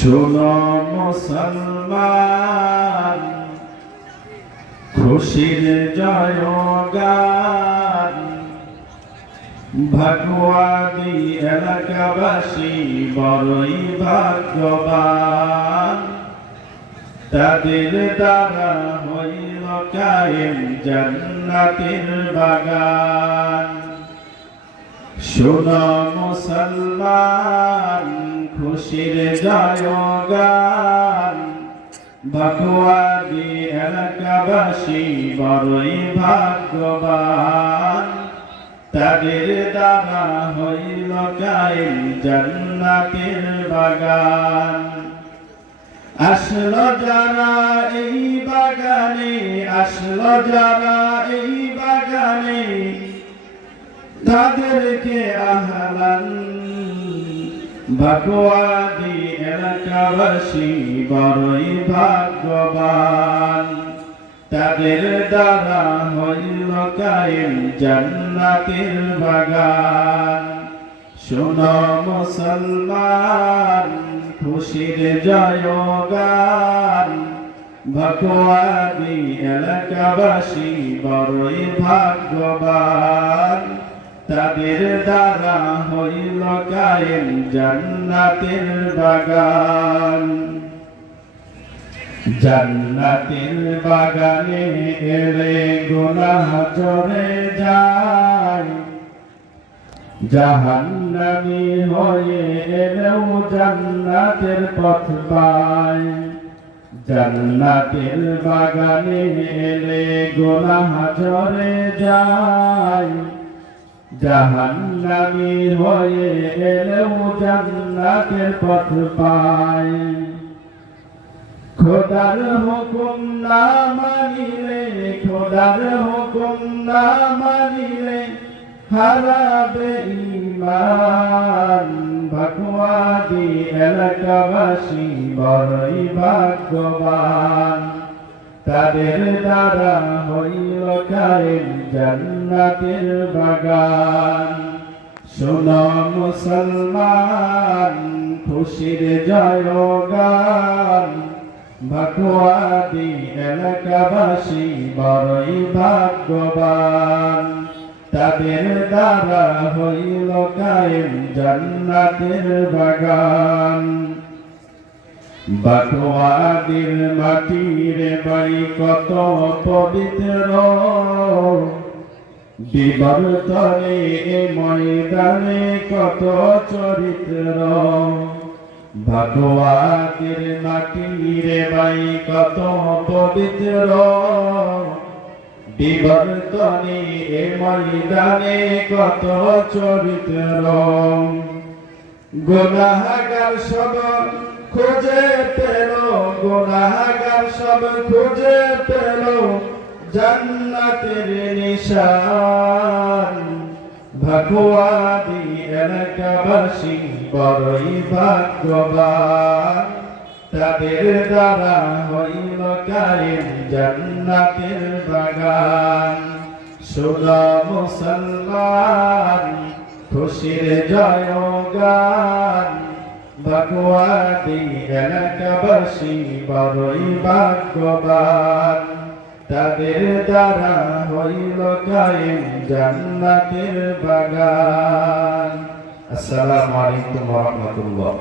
শোনো মুসলমান, খুশির জয়গান, ভাগ্যবাদী এলাকাবাসী বড়ই ভাগ্যবান। তাদের দ্বারা হইল কায়েম জান্নাতের বাগান। শোনো মুসলমান, খুশির জয়গান, ভাগ্যবাদী এলাকাবাসী বড়ই ভাগ্যবান। তাদের দ্বারা হইল কায়েম জান্নাতের বাগান। আসলো যারা এই বাগানে, আসলো যারা এই বাগানে, তাদেরকে আহলান। ভাগ্যবাদী এলাকাবাসী বড়ই ভাগ্যবান। তাদের দ্বারা হইল কায়েম জান্নাতের বাগান। শোনো মুসলমান, খুশির জয়গান, ভাগ্যবাদী এলাকাবাসী বড়ই ভাগ্যবান। তাদের দ্বারা হইল কায়েম জান্নাতের বাগান। জান্নাতের বাগানে এলে গুনাহ চলে যায়, জাহান্নামী হয়ে এলেও জান্নাতের পথ পায়। জান্নাতের বাগানে এলে গুনাহ চলে যায়, জাহান্নামী হয়ে এলেও জান্নাতের পথ পায়। খোদার হুকুম না মানিলে, খোদার হুকুম না মানিলে হারাবে ঈমান। ভাগ্যবাদী এলাকাবাসী বড়ই ভাগ্যবান। তাদের দ্বারা হইল কায়েম জান্নাতের বাগান। শোনো মুসলমান, খুশির জয়গান, ভাগ্যবাদী এলাকাবাসী বড়ই ভাগ্যবান। তাদের দ্বারা হইল কায়েম জান্নাতের বাগান। ভাগ্যবাদীর মাটির বাই কত পবিত্র, বিবর্তনে ময়দানে কত চরিত্র। ভাগ্যবাদীর মাটির বাই কত পবিত্র, বিবর্তনে ময়দানে কত চরিত্র। গুনাহগার সব খুঁজে পেল, গুনাহগার সব খুঁজে পেল জান্নাতের নিশান। ভাগ্যবাদী এলাকাবাসী বড়ই ভাগ্যবান। তাদের দ্বারা হইল কায়েম জান্নাতের বাগান। শোনো মুসলমান, খুশির জয়গান, ভাগ্যবাদী এলাকাবাসী বড়ই ভাগ্যবান। তাদের দ্বারা হইল কায়েম জান্নাতের বাগান। আসসালামু আলাইকুম ওয়া রাহমাতুল্লাহ।